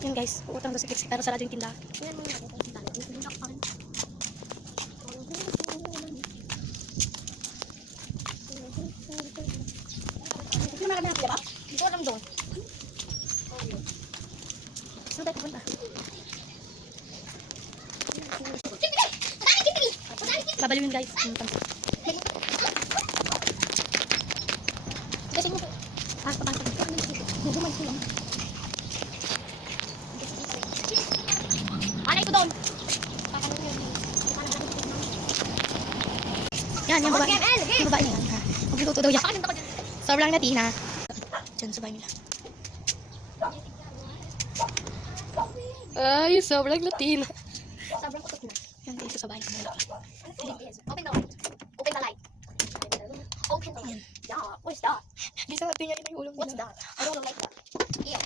Yan guys, uutang doon si Pixie pero sarado yung tindahan. Tingnan mo natin yung tindahan. Yung tindahan pa rin. Hindi naman kami nakilala ba? Dito lang doon. Saan tayo pupunta? Babaliwin guys. Kasi mo. Papasok. Gugumay ko lang. Alay ko doon. Yan, yung babae. Yung babae na yan. Ha? Magluluto daw yan. Pakaganda ko dyan. Sobrang natina. Diyan sa bahay nila. Ay, sobrang latina. Sobrang kutot na. Yan dito sa bahay nila. Open the light. Open the light. Open the light. Yeah, what's that? Di sa natin yan yung ulam What's nila. that? I don't like that. Yeah.